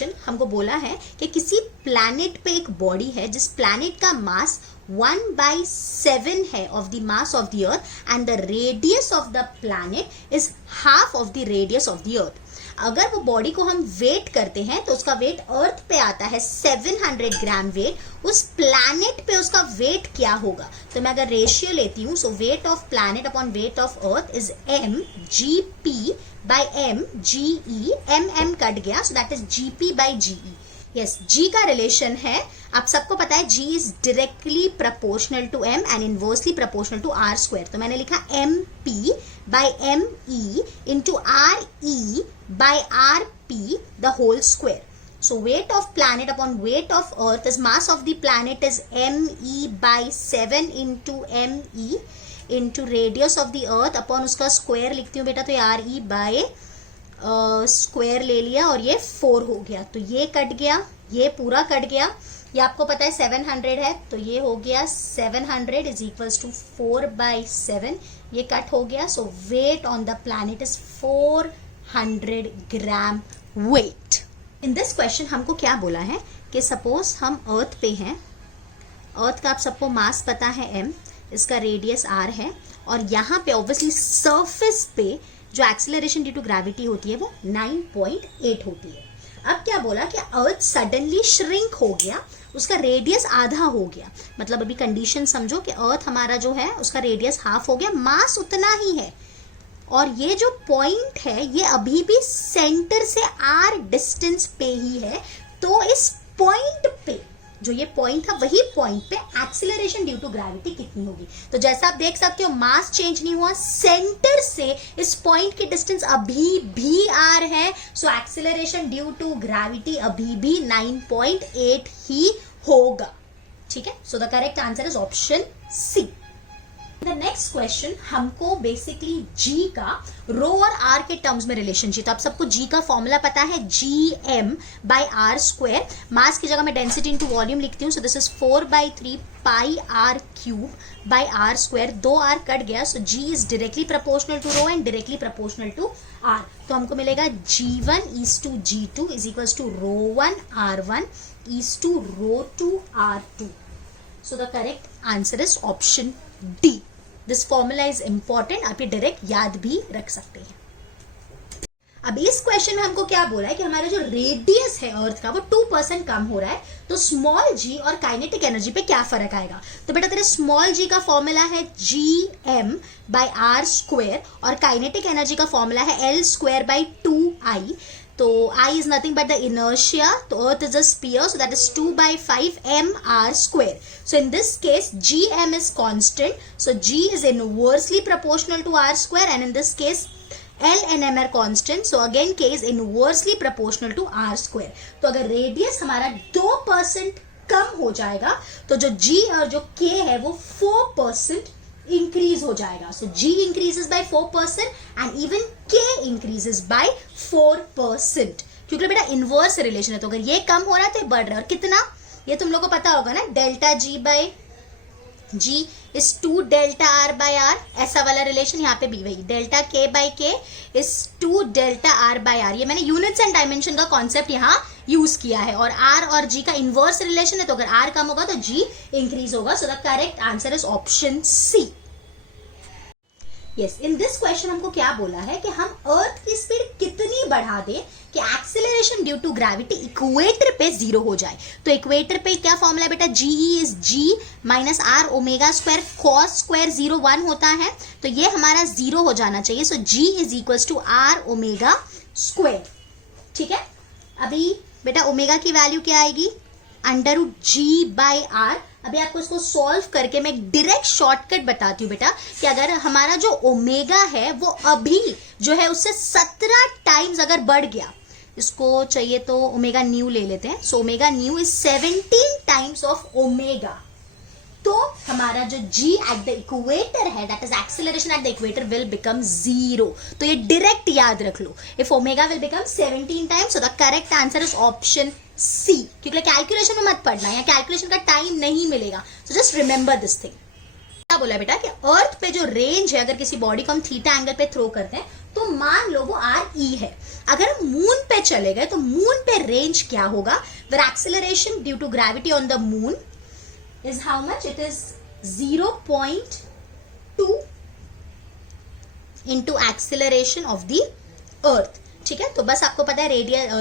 Question हमको बोला है कि किसी प्लैनेट पे एक बॉडी है जिस प्लैनेट का मास 1/7 है of the mass of the earth and the radius of the planet is half of the radius of the अर्थ। अगर वो बॉडी को हम वेट करते हैं तो उसका वेट अर्थ पे आता है 700 ग्राम वेट, उस प्लैनेट पे उसका वेट क्या होगा? तो मैं अगर रेशियो लेती हूँ, सो weight of planet upon weight of earth is mgp by mge, m cut गया, so that is gp by ge। Yes, G का रिलेशन है, आप सबको पता है G is directly proportional to M and inversely proportional to R square. तो मैंने लिखा MP bye ME into RE bye RP the whole square. So weight of planet upon weight of earth is mass of the planet is ME by 7 into ME into radius of the earth upon उसका square लिखती हूँ बेटा, तो RE by square ले लिया और ये 4 हो गया, तो ये कट गया, ये पूरा कट गया। ये आपको पता है 700 है, तो ये हो गया 700 इज इक्वल्स टू 4/7, ये कट हो गया। So weight on the planet is 400 gram weight. In this question हमको क्या बोला है कि सपोज हम अर्थ पे हैं, अर्थ का आप सबको मास पता है m, इसका रेडियस r है, और यहाँ पे ऑब्वियसली सरफेस पे जो एक्सेलरेशन ड्यू टू ग्रेविटी होती है वो 9.8 होती है। अब क्या बोला कि अर्थ सडनली श्रिंक हो गया, उसका रेडियस आधा हो गया, मतलब अभी कंडीशन समझो कि अर्थ हमारा जो है उसका रेडियस हाफ हो गया, मास उतना ही है, और ये जो पॉइंट है ये अभी भी सेंटर से r डिस्टेंस पे ही है। तो इस पॉइंट पे, जो ये पॉइंट था, वही पॉइंट पे एक्सीलरेशन ड्यू टू ग्रेविटी कितनी होगी? तो जैसा आप देख सकते हो मास चेंज नहीं हुआ, सेंटर से इस पॉइंट की डिस्टेंस अभी भी r है, so acceleration due to gravity अभी भी 9.8 ही होगा। ठीक है, so the correct answer is option C. The next question हमको बेसिकली G का रो और R के टर्म्स में रिलेशन चाहिए। तो आप सबको G का फॉर्मूला पता है, gm by R square. Mass की जगह मैं डेंसिटी इंटू वॉल्यूम लिखती हूँ, so this is 4/3 pi r cube by R square. 2 R cut गया, so G is directly proportional to rho and directly proportional to R। तो हमको मिलेगा G1 is to G2 is equals to रो1 R1 is to रो2 R2। So the correct answer is option D। This formula is important, आप ये direct याद भी रख सकते हैं। अब इस क्वेश्चन में हमको क्या बोला है कि हमारा जो रेडियस है अर्थ का वो 2% कम हो रहा है, तो स्मॉल g और काइनेटिक एनर्जी पे क्या फर्क आएगा? तो बेटा तेरे स्मॉल g का फॉर्मूला है gm बाय r स्क्वायर और काइनेटिक एनर्जी का फॉर्मूला है l स्क्वायर बाय 2i। तो I is nothing but the inertia. तो Earth is a sphere, so that is 2/5 mr square. So in this case, gm is constant. So g is inversely proportional to r square, and in this case, L and m are constant. So again, k is inversely proportional to r square. तो अगर radius हमारा 2% कम हो जाएगा, तो जो g और जो k है वो 4% इंक्रीज हो जाएगा। सो G increases by 4% and even K increases by 4%, क्योंकि बेटा इनवर्स रिलेशन है, तो अगर ये कम हो रहा है तो ये बढ़ रहा है। और कितना, ये तुम लोग को पता होगा ना, delta G by G is 2 delta R by R, ऐसा वाला रिलेशन यहाँ पे भी वही, delta K by K is 2 delta R by R। ये मैंने यूनिट्स एंड डायमेंशन का कॉन्सेप्ट यहाँ यूज किया है, और R और G का इनवर्स रिलेशन है, तो अगर R कम होगा तो G इंक्रीज होगा। सो the correct answer is option C। Yes, in this question हमको क्या बोला है कि हम अर्थ की स्पीड कितनी बढ़ा दें कि acceleration due to gravity equator पे 0 हो जाए। तो इक्वेटर पे क्या फॉर्मूला है बेटा, GE is G minus R omega square, cos square 0 1 होता है, तो ये हमारा 0 हो जाना चाहिए। So G is equals to R omega square. ठीक है, अभी बेटा ओमेगा की वैल्यू क्या आएगी, √G बाय R। अभी आपको इसको सॉल्व करके मैं डायरेक्ट शॉर्टकट बताती हूँ बेटा, कि अगर हमारा जो ओमेगा है वो अभी जो है उससे 17 टाइम्स अगर बढ़ गया, इसको चाहिए तो ओमेगा न्यू ले लेते हैं। So omega new is 17 times of omega, तो हमारा जो G एट द इक्वेटर है, that is acceleration at the equator, will become 0। तो ये डायरेक्ट याद रख लो, if omega will become 17 times, so the correct answer is option C। क्योंकि कैलकुलेशन में मत पढ़ना, या कैलकुलेशन का टाइम नहीं मिलेगा, so just remember this thing. क्या बोला बेटा कि अर्थ पे जो रेंज है, अगर किसी बॉडी को हम थीटा एंगल पे थ्रो करते हैं तो मान लो वो RE है। अगर हम मून पे चले गए तो मून पे रेंज क्या होगा, where acceleration due to gravity on the moon is how much, it is 0.2 into acceleration of the earth. ठीक है, तो बस आपको पता है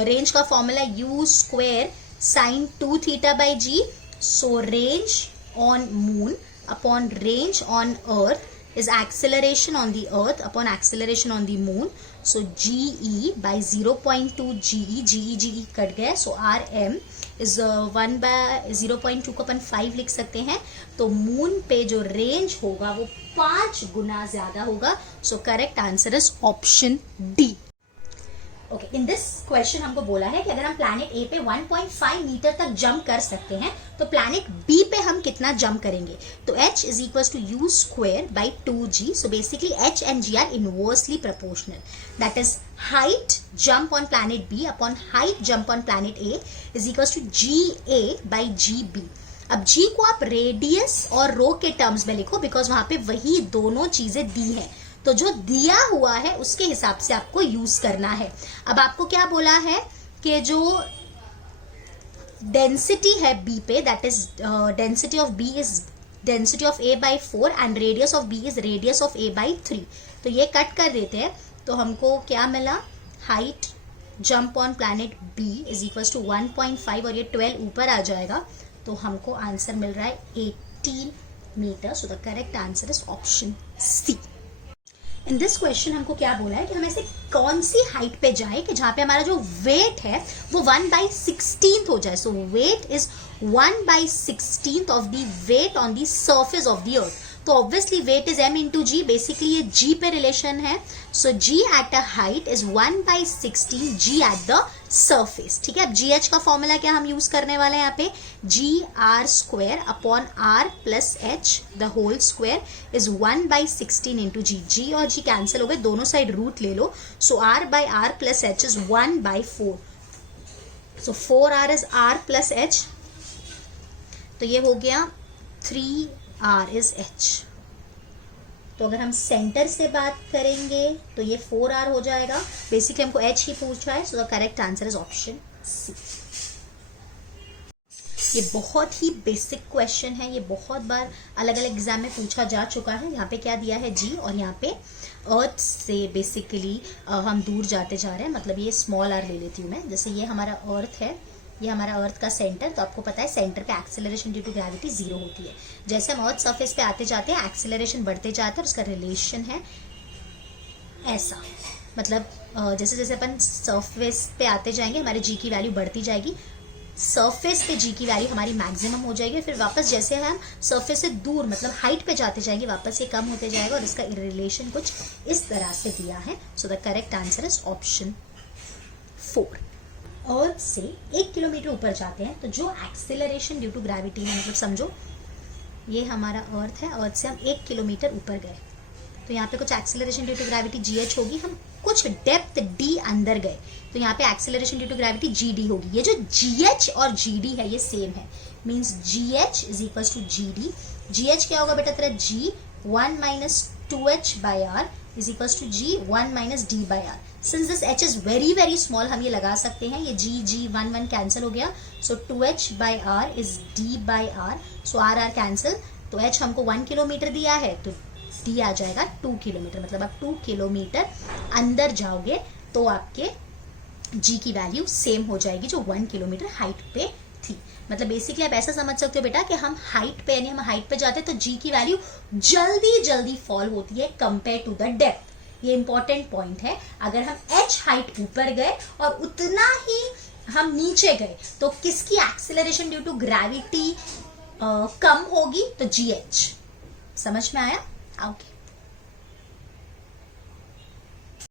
रेंज का formula U square sin 2 theta by G। So range on moon upon range on earth is acceleration on the earth upon acceleration on the moon. So GE by 0.2 GE cut गया, so RM is 1 by 0.2 को अपन 5 लिख सकते हैं। तो moon पे जो range होगा वो 5 गुना ज्यादा होगा। So correct answer is option D. Okay, in this question हमको बोला है कि अगर हम प्लैनेट ए पे 1.5 मीटर तक जंप कर सकते हैं तो प्लैनेट बी पे हम कितना जंप करेंगे। तो h is equal to U square by 2g। So basically h and g are inversely proportional. That is height jump on planet B upon height jump on planet A is equal to ga by gb। अब g को आप radius और रो के terms में लिखो because वहां पे वही दोनों चीजें दी है, तो जो दिया हुआ है उसके हिसाब से आपको यूज करना है। अब आपको क्या बोला है कि जो डेंसिटी है बी पे, that is density of B is density of A by 4 and radius of B is radius of A by 3। तो ये कट कर देते हैं तो हमको क्या मिला, height jump on planet B is equal to 1.5 और ये 12 ऊपर आ जाएगा, तो हमको आंसर मिल रहा है 18 metre. So the correct answer is option C. In this question हमको क्या बोला है कि हम ऐसे कौन सी हाइट पे जाए कि जहां पे हमारा जो वेट है वो 1/16 हो जाए। So weight is 1/16 of the weight on the surface of the earth. तो obviously weight is m into g, basically ये g पे रिलेशन है। So g at a height is 1/16 g at the surface. ठीक है, अब gh का formula क्या हम यूज करने वाले हैं यहाँ पे, gr square upon r plus h the whole square is 1/16 into G. g और g कैंसिल हो गए, दोनों साइड रूट ले लो। So r by r plus h is 1/4। So 4r is r plus h, तो ये हो गया 3r इज h। तो अगर हम सेंटर से बात करेंगे तो ये 4r हो जाएगा। बेसिकली हमको h ही पूछा है, so the correct answer is option C. ये बहुत ही बेसिक क्वेश्चन है, ये बहुत बार अलग अलग एग्जाम में पूछा जा चुका है। यहाँ पे क्या दिया है g, और यहाँ पे अर्थ से बेसिकली हम दूर जाते जा रहे हैं, मतलब ये स्मॉल r ले लेती हूँ मैं। जैसे ये हमारा अर्थ है, ये हमारा अर्थ का सेंटर, तो आपको पता है सेंटर पे एक्सेलरेशन ड्यू टू ग्रेविटी 0 होती है। जैसे हम अर्थ सरफेस पे आते जाते हैं एक्सेलरेशन बढ़ते जाता है और उसका रिलेशन है ऐसा, मतलब जैसे जैसे अपन सरफेस पे आते जाएंगे हमारे जी की वैल्यू बढ़ती जाएगी, सरफेस पे जी की वैल्यू हमारी मैक्सिमम हो जाएगी, फिर वापस जैसे हम सरफेस से दूर मतलब हाइट पे जाते जाएंगे वापस ये कम होते जाएगा, और इसका रिलेशन कुछ इस तरह से दिया है। So the correct answer is option 4। अर्थ से 1 किलोमीटर ऊपर जाते हैं तो जो एक्सेलरेशन ड्यू टू ग्रेविटी है, मतलब समझो ये हमारा अर्थ है, अर्थ से हम 1 किलोमीटर ऊपर गए तो यहाँ पे कुछ acceleration due to gravity GH होगी। हम कुछ डेप्थ D अंदर गए तो यहाँ पे acceleration due to gravity GD होगी। ये जो GH और GD है ये सेम है, means GH is equal to GD। GH क्या होगा बेटा तेरा, G 1 minus 2h by r is equal to G 1 minus d by r। Since this h is very very small हम ये लगा सकते हैं, ये G 1 कैंसिल हो गया। सो 2h by r is d by r। So r cancel, तो h हमको 1 किलोमीटर दिया है तो d आ जाएगा 2 किलोमीटर, मतलब आप 2 किलोमीटर अंदर जाओगे तो आपके g की वैल्यू सेम हो जाएगी जो 1 किलोमीटर हाइट पे थी। मतलब बेसिकली आप ऐसा समझ सकते हो बेटा कि हम हाइट पे, यानी हम हाइट पे जाते हैं तो g की वैल्यू जल्दी जल्दी फॉल होती है कंपेयर टू द डेप्थ। ये इंपॉर्टेंट पॉइंट है। अगर हम h हाइट ऊपर गए और उतना ही हम नीचे गए तो किसकी एक्सेलरेशन ड्यू टू ग्रेविटी कम होगी, तो GH। समझ में आया? ओके।